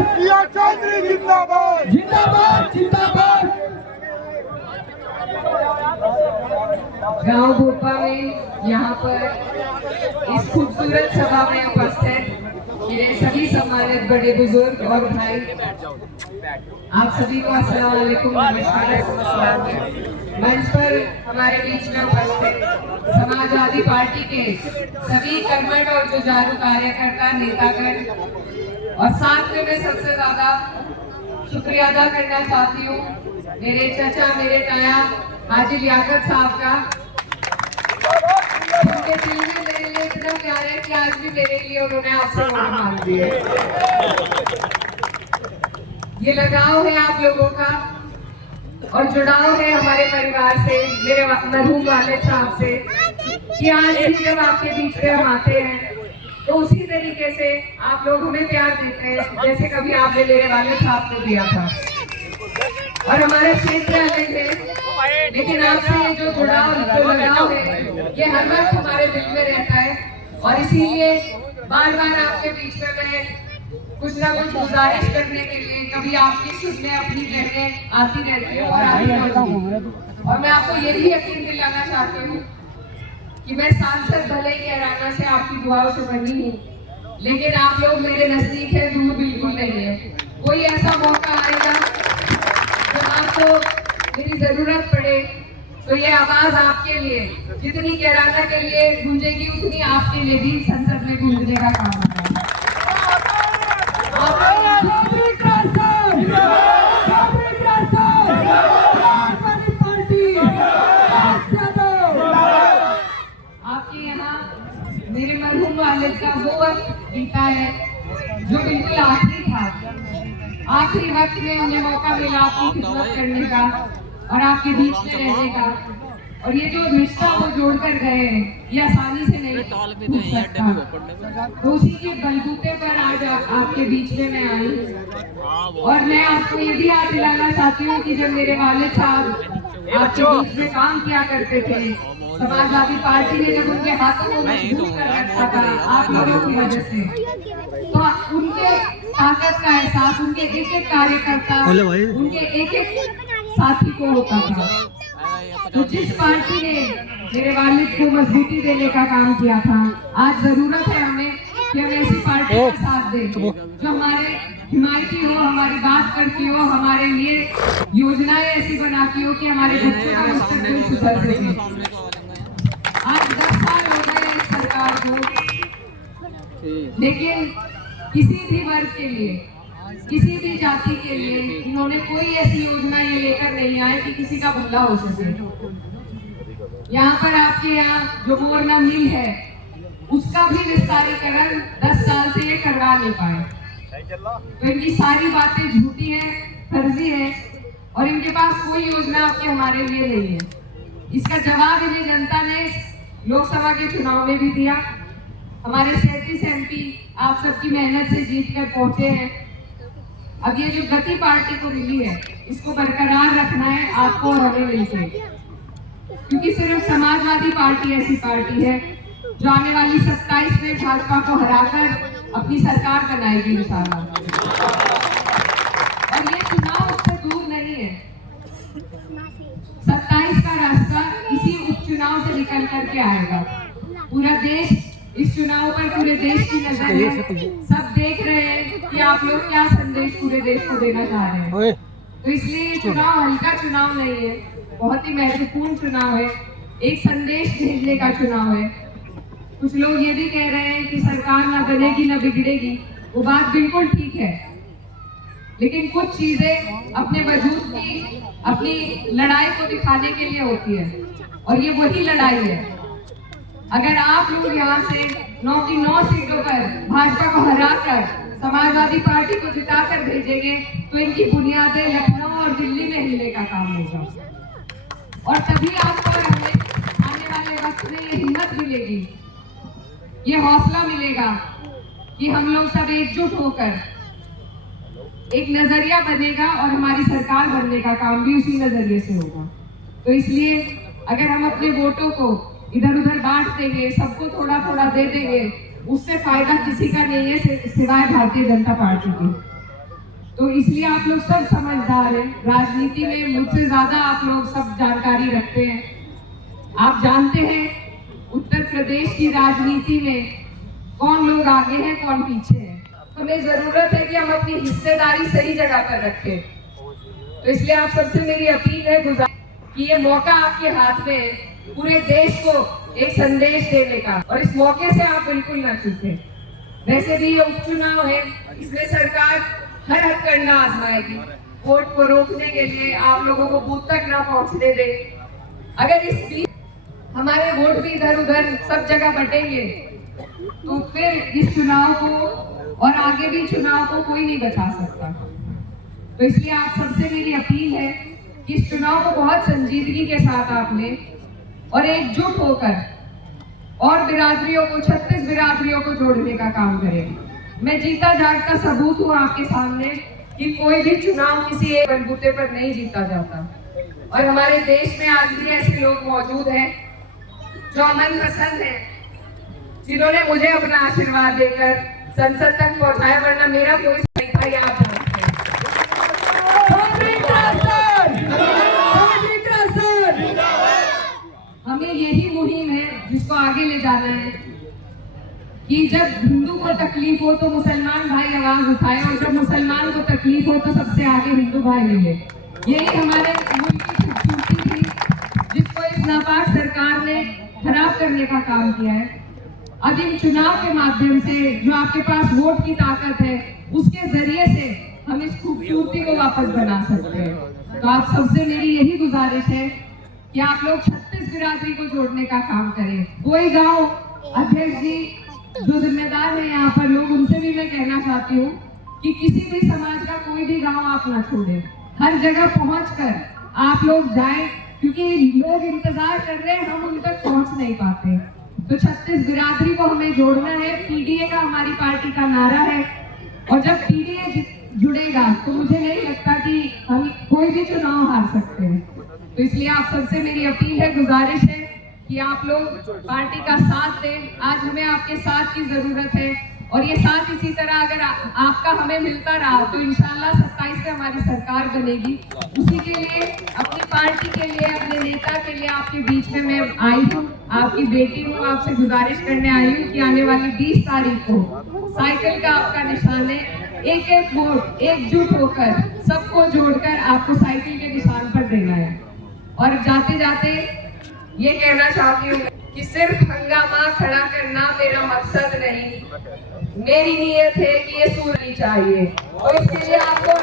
प्रिया चौधरी जिंदाबाद जिंदाबाद जिंदाबाद। गांव भोपा में यहाँ पर इस खूबसूरत सभा में उपस्थित मेरे सभी सम्मानित बड़े बुजुर्ग और भाई, आप सभी को अस्सलाम वालेकुम, नमस्कार। मंच पर हमारे बीच में उपस्थित समाजवादी पार्टी के सभी कर्मठ और जुझारू कार्यकर्ता, नेतागण, और साथ में मैं सबसे ज्यादा शुक्रिया अदा करना चाहती हूँ मेरे चचा, मेरे ताया हाजी लियाकत साहब का, उनके दिल में मेरे लिए इतना प्यार है कि आज भी मेरे लिए उन्होंने आपसे वोट मांग दी है। ये लगाव है आप लोगों का और जुड़ाव है हमारे परिवार से, मेरे मरहूम वालिद साहब से, कि आज भी जब आपके बीच में हम आते हैं तो उसी तरीके से आप लोग हमें प्यार देते हैं जैसे कभी आपने मेरे वालिद साहब को दिया था। और हमारे क्षेत्र अलग है, लेकिन आपसे ये जो जुड़ाव, जो लगाव है, ये हर वक्त हमारे दिल में रहता है। और इसीलिए बार बार आपके बीच में मैं कुछ ना कुछ गुजारिश करने के लिए कभी आपकी सुनने, अपनी कहने आती रहती हूँ और आती रहती हूँ। और मैं आपको ये भी यकीन दिलाना चाहती हूँ कि मैं सांसद भले ही कैराना से आपकी दुआओं से बनी हूँ, लेकिन आप लोग मेरे नजदीक है, दूर बिल्कुल नहीं है। कोई ऐसा मौका आएगा जब आपको मेरी जरूरत पड़े तो ये आवाज आपके लिए, जितनी कैराना के लिए गूंजेगी उतनी आपके लिए भी संसद में गूंजने का काम होगा। आपके यहाँ मेरे मरहूम वालिद का वो वक्त बीता है जो बिल्कुल आखिरी था। आखिरी वक्त में उन्हें मौका मिला आपकी खिदमत करने का और आपके बीच में रहने का, और ये जो रिश्ता वो जोड़ कर गए हैं ये आसानी से नहीं टूट सकता। तो उसी के बलबूते पर आज आपके बीच में मैं आई और मैं आपको ये भी याद दिलाना चाहती हूँ कि जब मेरे वालिद साहब आपके बीच में काम किया करते थे, समाजवादी पार्टी ने जब उनके हाथों को मजबूत कर रखा था आप लोगों की वजह से, तो उनके ताकत का एहसास उनके एक एक कार्यकर्ता, उनके एक एक साथी को होता था। तो जिस पार्टी ने मेरे वालिद को मजबूती देने का काम किया था, आज जरूरत है हमें कि हम ऐसी पार्टी का साथ दें जो हमारे हिमायती हो, हमारी बात करती हो, हमारे लिए योजनाएं ऐसी बनाती हो कि हमारे बच्चों का मुस्तकबिल सुधर सके। आज 10 साल हो गए इस सरकार को, लेकिन किसी भी वर्ग के लिए, किसी भी जाति के लिए इन्होंने कोई ऐसी योजना ये लेकर नहीं आए कि किसी का भला हो सके। यहाँ पर आपके यहाँ जो मोरना मिल है उसका भी विस्तारीकरण 10 साल से ये करवा नहीं पाए। तो इनकी सारी बातें झूठी है, फर्जी है और इनके पास कोई योजना आपके हमारे लिए नहीं है। इसका जवाब इन्हें जनता ने लोकसभा के चुनाव में भी दिया। हमारे 37 MP आप सबकी मेहनत से जीत कर पहुंचे हैं। अब ये जो गति पार्टी को मिली है इसको बरकरार रखना है आपको और हमें मिलकर, क्योंकि सिर्फ समाजवादी पार्टी ऐसी पार्टी है जो आने वाली 27 में भाजपा को हराकर अपनी सरकार बनाएगी इंशाल्लाह। और ये चुनाव उससे दूर नहीं है। 27 का रास्ता इसी उपचुनाव से निकल करके आएगा। पूरा देश इस चुनाव पर, पूरे देश की नजर है, सब देख रहे हैं कि आप लोग क्या संदेश पूरे देश को देना चाह रहे हैं। तो इसलिए ये चुनाव हल्का चुनाव नहीं है, बहुत ही महत्वपूर्ण चुनाव है, एक संदेश भेजने का चुनाव है। कुछ लोग ये भी कह रहे हैं कि सरकार ना बनेगी ना बिगड़ेगी, वो बात बिल्कुल ठीक है, लेकिन कुछ चीजें अपने वजूद की, अपनी लड़ाई को दिखाने के लिए होती है और ये वही लड़ाई है। अगर आप लोग यहाँ से 9 की 9 सीटों पर भाजपा को हराकर समाजवादी पार्टी को जिताकर भेजेंगे तो इनकी बुनियादें लखनऊ और दिल्ली में हिलने का काम होगा। और तभी आपको और हमें आने वाले वक्त में ये हिम्मत मिलेगी, ये हौसला मिलेगा कि हम लोग सब एकजुट होकर एक नजरिया बनेगा और हमारी सरकार बनने का काम भी उसी नजरिए से होगा। तो इसलिए अगर हम अपने वोटों को इधर उधर बांट देंगे, सबको थोड़ा थोड़ा दे देंगे, उससे फायदा किसी का नहीं है सिवाय भारतीय जनता पार्टी की। तो इसलिए आप लोग सब समझदार हैं। राजनीति में मुझसे ज्यादा आप लोग सब जानकारी रखते हैं। आप जानते हैं उत्तर प्रदेश की राजनीति में कौन लोग आगे हैं, कौन पीछे है। हमें जरूरत है कि हम अपनी हिस्सेदारी सही जगह पर रखें। तो इसलिए आप सबसे मेरी अपील है कि ये मौका आपके हाथ में है पूरे देश को एक संदेश देने का, और इस मौके से आप बिल्कुल ना चूकें। वैसे भी ये उपचुनाव है, इसमें सरकार हर हथकंडा आजमाएगी वोट को रोकने के लिए, आप लोगों को बूथ तक ना पहुंचने दे। अगर इस बीच हमारे वोट भी इधर उधर सब जगह बटेंगे तो फिर इस चुनाव को और आगे भी चुनाव को कोई नहीं बचा सकता। तो इसलिए आप सबसे मेरी अपील है कि इस चुनाव को बहुत संजीदगी के साथ आपने और एकजुट होकर और बिरादरियों को, 36 बिरादरियों को जोड़ने का काम करें। मैं जीता जागता सबूत हूँ आपके सामने कि कोई भी चुनाव किसी एक बलबूते पर नहीं जीता जाता, और हमारे देश में आज भी ऐसे लोग मौजूद हैं जो अमन पसंद हैं, जिन्होंने मुझे अपना आशीर्वाद देकर संसद तक पहुंचाया, वरना मेरा कोई नहीं था। ये आप जानते हैं। हमें यही मुहिम है जिसको आगे ले जाना है कि जब हिंदू को तकलीफ हो तो मुसलमान भाई आवाज उठाए, और जब मुसलमान को तकलीफ हो तो सबसे आगे हिंदू भाई मिले। यही हमारे मुल्क की खूबसूरती थी जिसको इस नापाक सरकार ने खराब करने का काम किया है। अब इन चुनाव के माध्यम से जो आपके पास वोट की ताकत है, उसके जरिए से हम इस खूबसूरती को वापस बना सकते हैं। तो आप सबसे मेरी यही गुजारिश है कि आप लोग 36 बिरादरी को जोड़ने का काम करें। कोई गांव अध्यक्ष जी जो जिम्मेदार है यहाँ पर लोग, उनसे भी मैं कहना चाहती हूँ कि किसी भी समाज का कोई भी गांव आप ना छोड़ें। हर जगह पहुंचकर आप लोग जाएं, क्योंकि लोग इंतजार कर रहे हैं, हम उन तक पहुंच नहीं पाते। तो 36 बिरादरी को हमें जोड़ना है। पीडीए का हमारी पार्टी का नारा है, और जब पीडीए जुड़ेगा तो मुझे नहीं लगता कि हम कोई भी चुनाव हार सकते हैं। तो इसलिए आप सबसे मेरी अपील है, गुजारिश है कि आप लोग पार्टी का साथ दें। आज हमें आपके साथ की जरूरत है, और ये साथ इसी तरह अगर आपका हमें मिलता रहा तो इंशाल्लाह 27 में हमारी सरकार बनेगी। उसी के लिए, अपनी पार्टी के लिए, अपने नेता के लिए आपके बीच में मैं आई हूँ, आपकी बेटी हूँ। आपसे गुजारिश करने आई हूँ कि आने वाली 20 तारीख को साइकिल का आपका निशान है। एक एक वोट एकजुट होकर सबको जोड़कर आपको साइकिल के निशान पर देना है। और जाते जाते ये कहना चाहती हूँ कि सिर्फ हंगामा खड़ा करना मेरा मकसद नहीं, मेरी नीयत है कि ये सूरनी चाहिए। और इसके लिए आपको